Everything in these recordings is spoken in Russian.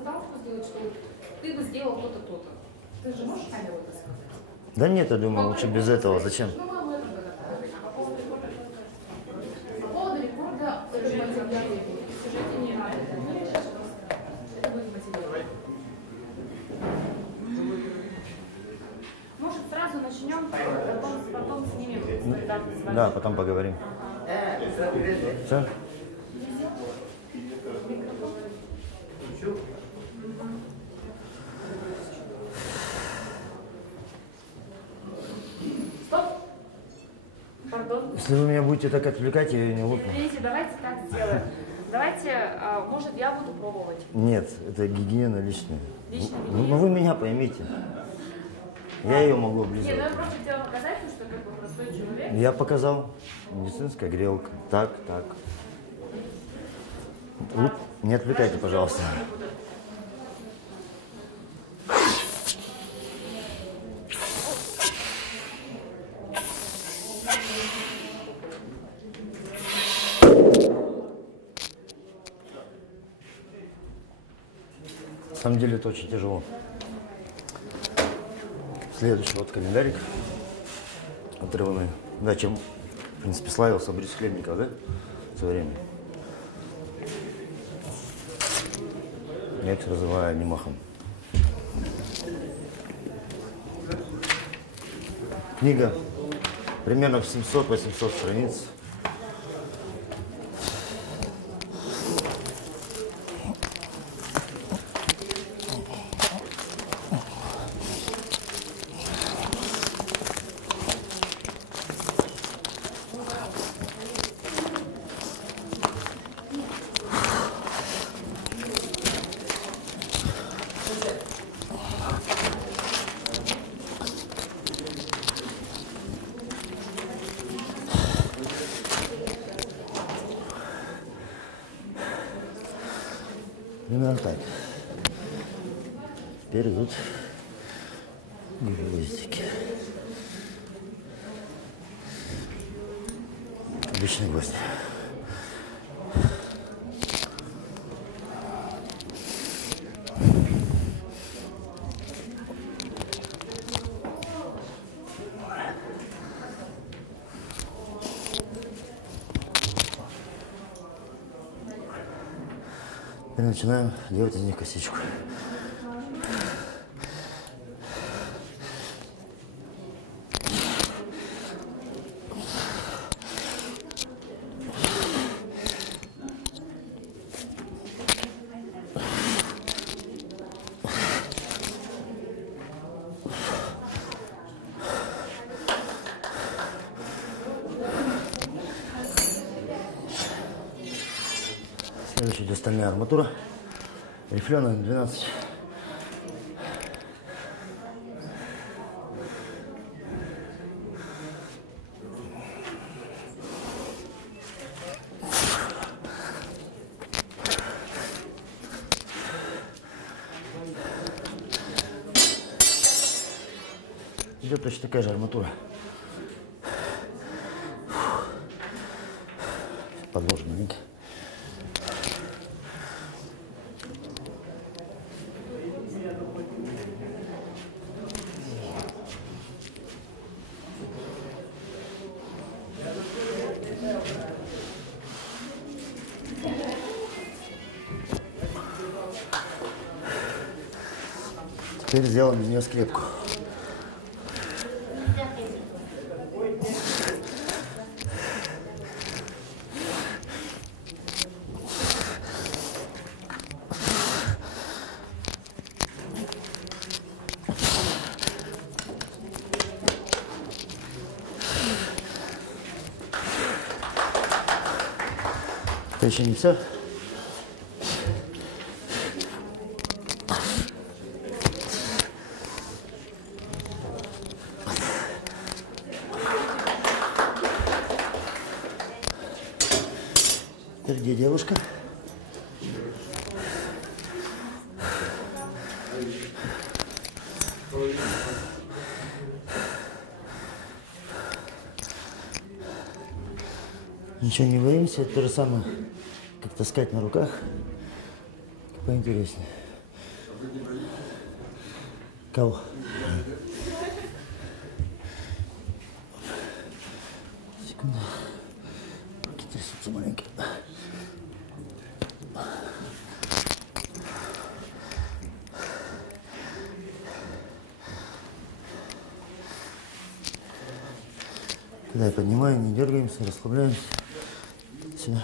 консультантку сделать, что ты бы сделал то-то, то-то. Ты же можешь камеру это сказать? Да нет, я думаю, лучше без этого. Зачем? Ну, мы об этом догадались. По поводу рекорда, это мотивирует. В сюжете не надо. Это будет мотивировать. Может, сразу начнем, потом снимем. Да, потом поговорим. Все? Стоп! Пардон. Если вы меня будете так отвлекать, я ее не лопну. Извините, давайте так сделаем. Давайте, может, я буду пробовать. Нет, это гигиена личная. Личная Ну гигиена? вы меня поймите. Я ее могу Нет, ну облизать. я просто хотела показать, что как бы простой человек. Я показал. Медицинская грелка. Так, так. Вы не отвлекайте, пожалуйста. На самом деле это очень тяжело. Следующий вот календарик отрыванный. Да, чем, в принципе, славился Борис Хлебников, да, в свое время. Я их называю немахом. Книга примерно в 700-800 страниц. Примерно так. Теперь идут гвоздики. Обычный гвоздь. И начинаем делать из них косичку. Следующая идет стальная арматура. Рифленая 12. Идет точно такая же арматура. Подложим маленько. Теперь сделаем из нее скрепку. Это еще не все. Где девушка? Ничего не боимся, это то же самое, как таскать на руках, поинтереснее. Кого? Секунду. Руки трясутся маленькие. Когда я поднимаю, не дергаемся, расслабляемся. Сюда.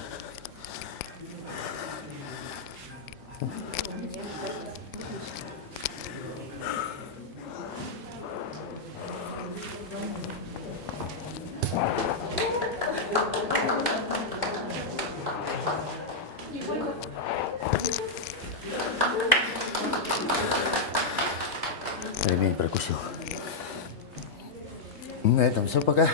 Ремень прокусил. На этом все, пока.